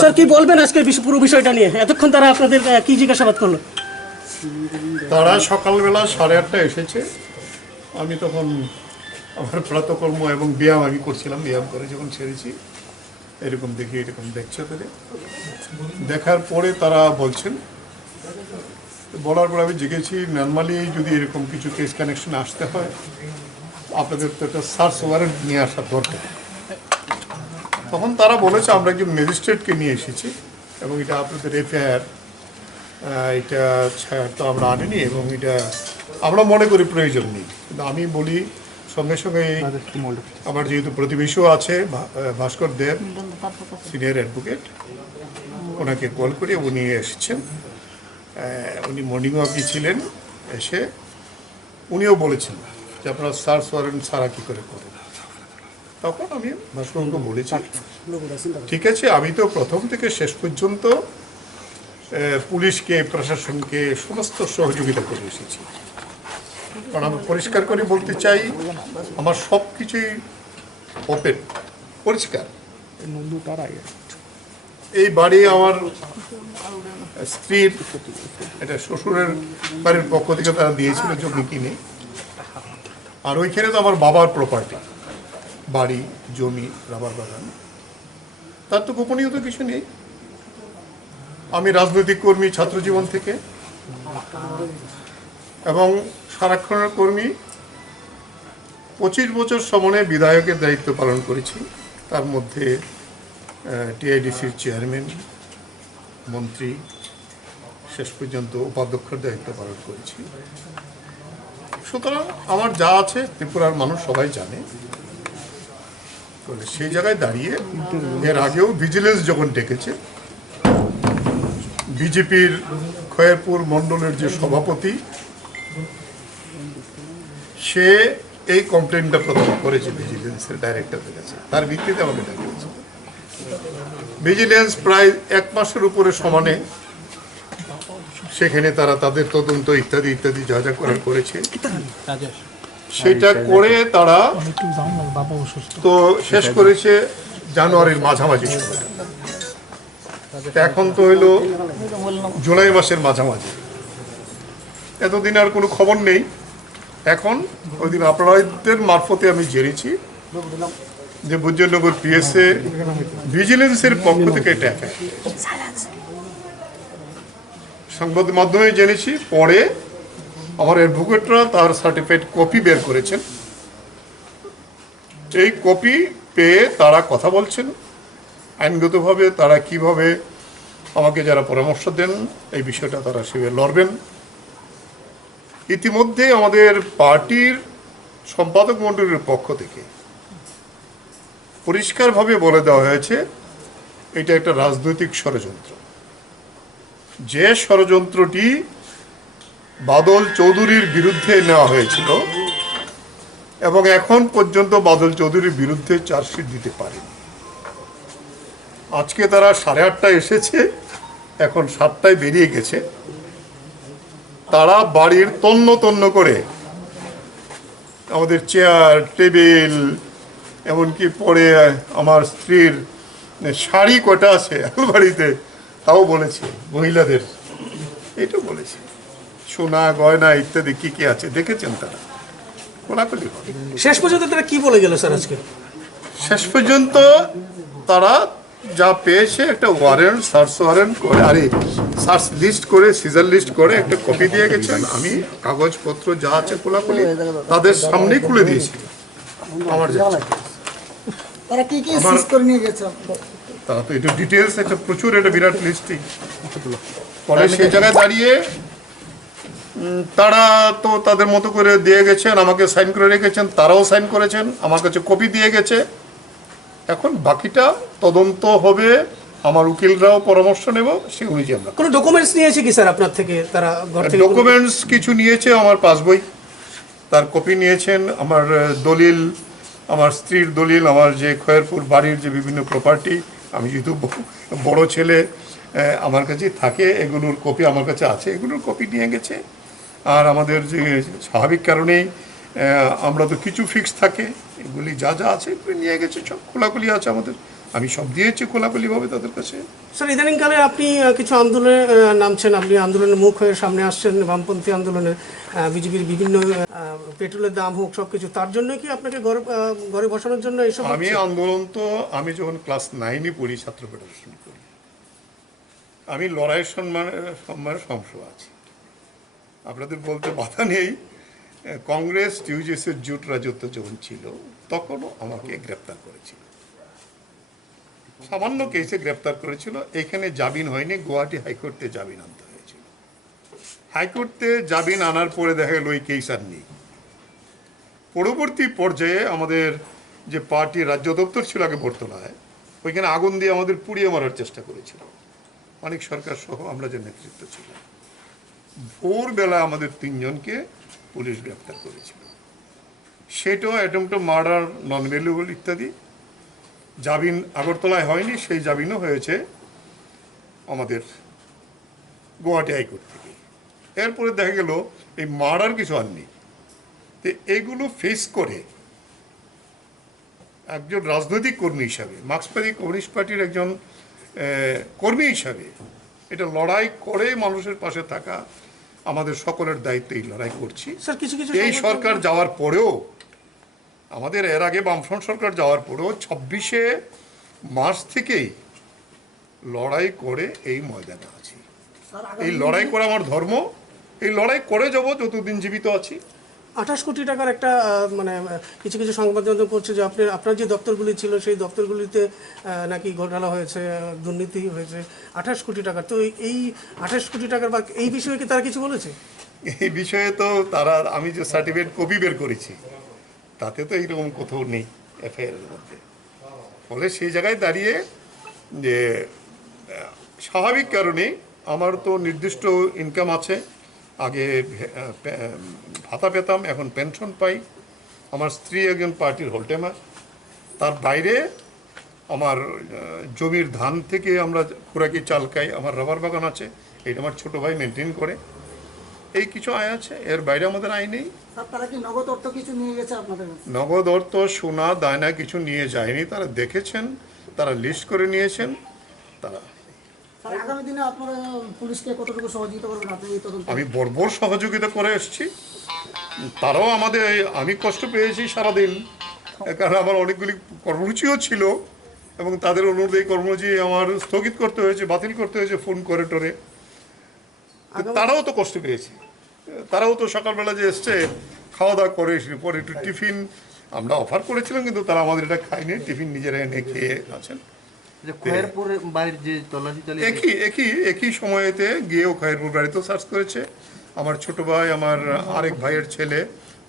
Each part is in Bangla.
স্যার কি বলবেন আজকে পুরো বিষয়টা নিয়ে? এতক্ষণ তারা আপনাদের কি জিজ্ঞাসাবাদ করলো? তারা সকালবেলা 8:30 এসেছে। আমি তখন আমার প্রাতকর্ম এবং ব্যায়াম আমি করছিলাম। ব্যায়াম করে যখন ছেড়েছি এরকম দেখি, এরকম দেখছে তাদের। দেখার পরে তারা বলছেন, বলার পর আমি জিজ্ঞেছি নর্মালি যদি এরকম কিছু কেস কানেকশন আসতে হয় আপনাদের তো একটা সার্চ ওয়ারেন্ট নিয়ে আসার দরকার। তখন তারা বলেছে আমরা একজন ম্যাজিস্ট্রেটকে নিয়ে এসেছি এবং এটা আপনাদের এফআইআর এটা তো আমরা আনিনি এবং এটা আমরা মনে করি প্রয়োজন নেই। কিন্তু আমি বলি সঙ্গে সঙ্গে আমার যেহেতু প্রতিবেশীও আছে ভাস্কর দেব, সিনিয়র অ্যাডভোকেট, ওনাকে কল করে উনি এসেছেন। উনি মর্নিং ওয়াকে ছিলেন, এসে উনিও বলেছেন যে আপনারা সার্চ ওয়ারেন্ট ছাড়া কী করে করেন। তখন আমি ভাস্করকে বলেছি ঠিক আছে, আমি তো প্রথম থেকে শেষ পর্যন্ত পুলিশকে, প্রশাসনকে সমস্ত সহযোগিতা করে এসেছি। কারণ আমি পরিষ্কার করে বলতে চাই আমার সব কিছুই ওপেন, পরিষ্কার। এই বাড়ি আমার স্ত্রীর, এটা শ্বশুরের বাড়ির পক্ষ থেকে তারা দিয়েছিল জমি কিনে। আর ওইখানে তো আমার বাবার প্রপার্টি, বাড়ি, জমি, রাবার বাগান, তার তো গোপনীয়তা কিছু নেই। আমি রাজনৈতিক কর্মী ছাত্র জীবন থেকে এবং সারাক্ষণের কর্মী। 25 বছর সময়ে বিধায়কের দায়িত্ব পালন করেছি, তার মধ্যে টিআইডিসির চেয়ারম্যান, মন্ত্রী, শেষ পর্যন্ত উপাধ্যক্ষের দায়িত্ব পালন করেছি। সুতরাং আমার যা আছে ত্রিপুরার মানুষ সবাই জানে। সেই জায়গায় দাঁড়িয়ে এর আগেও ভিজিলেন্স যখন ডেকেছে, বিজেপির খয়েরপুর মণ্ডলের যে সভাপতি, সে এই কমপ্লেনটা প্রদান করেছে ভিজিলেন্সের ডাইরেক্টরের কাছে, তার ভিত্তিতে আমাকে ডাকিয়েছে। ভিজিলেন্স প্রায় 1 মাসের উপরে সমানে সেখানে তারা তাদের তদন্ত ইত্যাদি ইত্যাদি যা যা করার করেছে, সেটা করে তারা তো শেষ করেছে জানুয়ারির মাঝামাঝি সময়। এখন তো হইল জুলাই মাসের মাঝামাঝি, এতদিন আর কোনো খবর নেই। এখন ওই দিন আপনাদের মারফতে আমি জেনেছি যে বুজ্জনগর পিএসএ ভিজিলেন্সের পক্ষ থেকে এটা সংবাদ মাধ্যমে জেনেছি। পরে আমার অ্যাডভোকেটরা তার সার্টিফাইড কপি বের করেছেন। এই কপি পেয়ে তারা কথা বলছেন আইনগতভাবে, তারা কিভাবে আমাকে যারা পরামর্শ দেন এই বিষয়টা তারা সেভাবে লড়বেন। ইতিমধ্যে আমাদের পার্টির সম্পাদক মণ্ডলীর পক্ষ থেকে পরিষ্কারভাবে বলে দেওয়া হয়েছে এটা একটা রাজনৈতিক ষড়যন্ত্র। যে ষড়যন্ত্রটি বাদল চৌধুরীর বিরুদ্ধে নেওয়া হয়েছিল এবং এখন পর্যন্ত বাদল চৌধুরীর বিরুদ্ধে চার্জশিট দিতে পারেনি। আজকে তারা 8:30 এসেছে, এখন 7টায় বেরিয়ে গেছে। তারা বাড়ির তন্ন তন্ন করে আমাদের চেয়ার, টেবিল, এমনকি পরে আমার স্ত্রীর শাড়ি কটা আছে আলমারিতে তাও বলেছে, মহিলাদের এইটা বলেছে, সোনা গয়না ইত্যাদি কি কি আছে দেখেছেন তারা, কোলাকুলি। শেষ পর্যন্ত তারা কি বলে গেল স্যার আজকে? শেষ পর্যন্ত তারা যা পেয়েছে একটা ওয়ারেন্ট, সার্চ ওয়ারেন্ট করে, আরে সার্চ লিস্ট করে, সিজার লিস্ট করে একটা কপি দিয়ে গেছেন। আমি কাগজপত্র যা আছে কোলাকুলি তাদের সামনেই খুলে দিয়েছি। আমার তারা কি কি সিজ করে নিয়ে গেছে? তারা তো এটা ডিটেলস একটা প্রচুর একটা বিরাট লিস্টিং পরে সেই জায়গায় দাঁড়িয়ে তারা তো তাদের মতো করে দিয়ে গেছেন, আমাকে সাইন করে রেখেছেন, তারাও সাইন করেছেন, আমার কাছে কপি দিয়ে গেছে। এখন বাকিটা তদন্ত হবে, আমার উকিলরাও পরামর্শ নেব, সে অনুযায়ী আমরা। কোনো ডকুমেন্টস নিয়েছে কি স্যার আপনার থেকে তারা? ডকুমেন্টস কিছু নিয়েছে, আমার পাসবই তার কপি নিয়েছেন, আমার দলিল, আমার স্ত্রীর দলিল, আমার যে খয়েরপুর বাড়ির যে বিভিন্ন প্রপার্টি, আমি যেহেতু বড় ছেলে আমার কাছে থাকে, এগুলোর কপি আমার কাছে আছে, এগুলোর কপি নিয়ে গেছে। আর আমাদের যে স্বাভাবিক কারণেই আমরা তো কিছু ফিক্স থাকে, এগুলি যা যা আছে এগুলি নিয়ে গেছে, সব খোলাখুলি আছে আমাদের, আমি সব দিয়েছি খোলাখুলিভাবে তাদের কাছে। স্যার ইদানিংকালে আপনি কিছু আন্দোলনে নামছেন, আপনি আন্দোলনের মুখ হয়ে সামনে আসছেন, বামপন্থী আন্দোলনে বিজেপির বিভিন্ন পেট্রোলের দাম হোক সব কিছু, তার জন্য কি আপনাকে ঘরে বসানোর জন্য এসব আমি হচ্ছে? আন্দোলন তো আমি যখন ক্লাস 9-এ পড়ি, ছাত্র ফেডারেশন করি, আমি লড়াইয়ের সম্মানের সংস আছি, আপনাদের বলতে বাধা নেই। কংগ্রেস টিউজিএসের জোট রাজত্ব যখন ছিল তখনও আমাকে গ্রেপ্তার করেছিল, সামান্য কেসে গ্রেপ্তার করেছিল। এখানে জামিন হয়নি, গুয়াহাটি হাইকোর্টে জামিন আনতে হয়েছিল। হাইকোর্টে জামিন আনার পরে দেখা গেল ওই কেস আর নেই। পরবর্তী পর্যায়ে আমাদের যে পার্টি রাজ্য দপ্তর ছিল আগে বর্তলায়, ওইখানে আগুন দিয়ে আমাদের পুড়িয়ে মারার চেষ্টা করেছিল অনেক সরকার সহ আমরা যে নেতৃত্ব ছিল। ভোরবেলা আমাদের 3 জনকে পুলিশ গ্রেপ্তার করেছিল, সেটাও attempt to murder, non valuable ইত্যাদি। জামিন আগরতলায় হয়নি, সেই জামিনও হয়েছে আমাদের গুয়াহাটি হাইকোর্ট থেকে। এরপরে দেখা গেল এই মার্ডার কিছু আর নেই। তো এগুলো ফেস করে একজন রাজনৈতিক কর্মী হিসাবে, মার্ক্সবাদী কমিউনিস্ট পার্টির একজন কর্মী হিসাবে এটা লড়াই করে মানুষের পাশে থাকা আমাদের সকলের দায়িত্ব। এই লড়াই করছি। স্যার কিছু কিছু এই সরকার যাওয়ার পরেও, আমাদের এর আগে বামফ্রন্ট সরকার যাওয়ার পরেও 26শে মার্চ থেকেই লড়াই করে এই ময়দানে আছি। এই লড়াই করা আমার ধর্ম, এই লড়াই করে যাব যতদিন জীবিত আছি। 28 কোটি টাকার একটা মানে কিছু কিছু সংবাদ মাধ্যম করছে যে আপনার যে দপ্তরগুলি ছিল সেই দপ্তরগুলিতে নাকি ঘোটালা হয়েছে, দুর্নীতি হয়েছে 28 কোটি টাকা। তো এই 28 কোটি টাকার বা এই বিষয়ে কি তারা কিছু বলেছে? এই বিষয়ে তো তারা, আমি যে সার্টিফিকেট কপি বের করেছি তাতে তো এইরকম কোথাও নেই এফআইআরের মধ্যে। ফলে সেই জায়গায় দাঁড়িয়ে যে স্বাভাবিক কারণে আমার তো নির্দিষ্ট ইনকাম আছে, আগে ভাতা পেতাম, এখন পেনশন পাই। আমার স্ত্রী একজন পার্টির হোলটেমার, তার বাইরে আমার জমির ধান থেকে আমরা খুরাকি চাল খাই, আমার রাবার বাগান আছে, এটা আমার ছোটো ভাই মেনটেন করে। এই কিছু আয় আছে, এর বাইরে আমাদের আয় নেই। তারা কি নগদ অর্থ কিছু নিয়ে গেছে আপনাদের কাছে? নগদ অর্থ, সোনা দায়না কিছু নিয়ে যায়নি, তারা দেখেছেন, তারা লিস্ট করে নিয়েছেন। তারা আগামী দিনে আপনারা পুলিশকে কতটুকু সহযোগিতা করবেন আপনি এই তদন্তে? আমি বর্বর সহযোগিতা করে এসেছি, তারাও আমাদের, আমি কষ্ট পেয়েছি সারাদিন, কারণ আমার অনেকগুলি কর্মসূচিও ছিল এবং তাদের অনুরোধে এই কর্মসূচি আমার স্থগিত করতে হয়েছে, বাতিল করতে হয়েছে ফোন করে টোরে। তারাও তো কষ্ট পেয়েছে, তারাও তো সকালবেলা যে এসছে খাওয়া দাওয়া করে পরে একটু টিফিন আমরা অফার করেছিলাম, কিন্তু তারা আমাদের এটা খায়নি, টিফিন নিজেরা এনে খেয়ে আছেন। একই সময়েতে গিয়েও খয়েরপুর বাড়িতেও সার্চ করেছে। আমার ছোট ভাই, আমার আরেক ভাইয়ের ছেলে,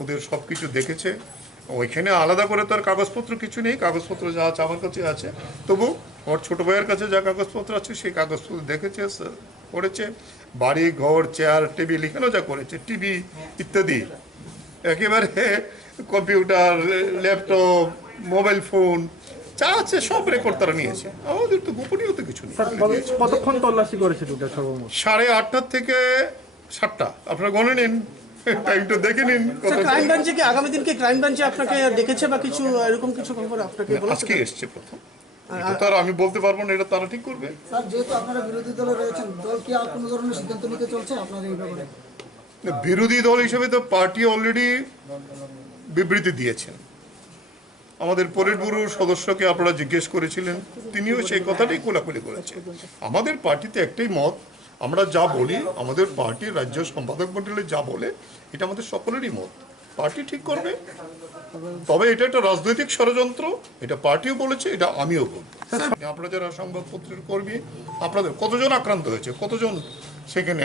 ওদের সব কিছু দেখেছে। ওইখানে আলাদা করে তো আর কাগজপত্র কিছু নেই, কাগজপত্র যা আছে আমার কাছে আছে। তবু আমার ছোট ভাইয়ের কাছে যা কাগজপত্র আছে সেই কাগজপত্র দেখেছে, করেছে। বাড়ি ঘর, চেয়ার টেবিল এখানেও যা করেছে, টিভি ইত্যাদি, একেবারে কম্পিউটার, ল্যাপটপ, মোবাইল ফোন যা আছে সব রেকর্ড তারা নিয়েছে। আমাদের তো গোপনীয়ত কিছু নেই। কতক্ষণ তল্লাশি করেছে টোটাল সর্বমোট? 8:30 থেকে 7টা, আপনারা গণে নিন, টাইমটা দেখে নিন। ক্রাইম ব্রাঞ্চে কি আগামী দিন কি ক্রাইম ব্রাঞ্চে আপনাকে ডেকেছে বা কিছু এরকম কিছু খবর আপনাকে বলেছে? আজকে এসছে প্রথম, এটা তো আর আমি বলতে পারবো না, এটা তারা ঠিক করবে। স্যার যেহেতু আপনারা বিরোধী দলে রয়েছেন, দল কি আর কোনো ধরনের সিদ্ধান্ত নিতে চলছে আপনাদের এই ব্যাপারে? বিরোধী দল হিসেবে তো পার্টি অলরেডি বিবৃতি দিয়েছেন। আমাদের পলিট ব্যুরোর সদস্যকে আপনারা জিজ্ঞেস করেছিলেন, তিনিও সেই কথাটাই খোলাখুলি করেছেন। আমাদের পার্টিতে একটাই মত, আমরা যা বলি, আমাদের পার্টির রাজ্য সম্পাদক মণ্ডলী যা বলে, এটা আমাদের সকলেরই মত, পার্টি ঠিক করবে। তবে এটা একটা রাজনৈতিক ষড়যন্ত্র, এটা পার্টিও বলেছে, এটা আমিও বলবো। আপনারা যারা সংবাদপত্রের কর্মী, আপনাদের কতজন আক্রান্ত হয়েছে, কতজন সেখানে?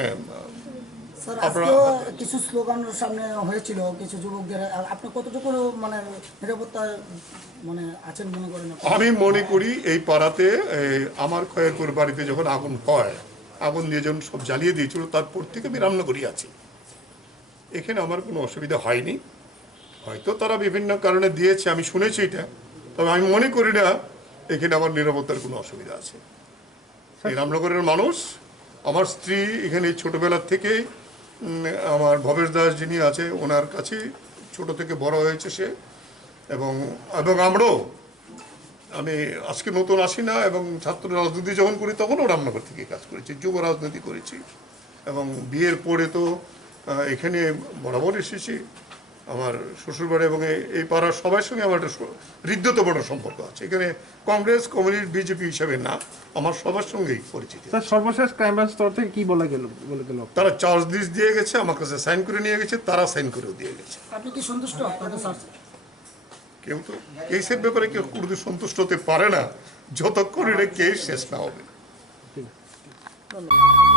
স্যার আজকেও কিছু স্লোগান সামনে হয়েছিল কিছু যুবকদের, আপনি কতটুকু মানে নিরাপত্তায় মানে আছেন মনে করেন? আমি মনে করি এই পাড়াতে আমার খয়েরপুর বাড়িতে যখন আগুন হয়, আগুন দিয়ে যখন সব জ্বালিয়ে দিয়েছিল, তারপর থেকে আমি রামনগরই আছি, এখানে আমার কোনো অসুবিধা হয়নি। হয়তো তারা বিভিন্ন কারণে দিয়েছে, আমি শুনেছি এটা, তবে আমি মনে করি না এখানে আমার নিরাপত্তার কোনো অসুবিধা আছে। এই রামনগরের মানুষ, আমার স্ত্রী এখানে ছোটবেলার থেকে আমার ভবেশ দাস যিনি আছে ওনার কাছে ছোট থেকে বড় হয়েছে সে, এবং আমরাও, আমি আজকে নতুন আসি না, এবং ছাত্র রাজনীতি যখন করি তখনও রামনগর থেকে কাজ করেছি, যুব রাজনীতি করেছি, এবং বিয়ের পরে তো এখানে বরাবর এসেছি। আমার শ্বশুরবাড়ি এবং এই পাড়ার সবার সঙ্গে আমার একটা হৃদ্যতপূর্ণ সম্পর্ক আছে। এখানে কংগ্রেস, কমিউনিস্ট, বিজেপি হিসাবে না, আমার সবার সঙ্গেই পরিচিতি। স্যার সর্বশেষ ক্রাইম ব্রাঞ্চ তরফ থেকে কি বলে গেল? তারা চার্জ লিস্ট দিয়ে গেছে, আমার কাছে সাইন করে নিয়ে গেছে, তারা সাইন করেও দিয়ে গেছে। আপনি কি সন্তুষ্ট তাদের স্যার? কেউ তো কেসের ব্যাপারে কেউ পুরোপুরি সন্তুষ্ট হতে পারে না যতক্ষণ এটা কেস শেষ না হবে। ধন্যবাদ।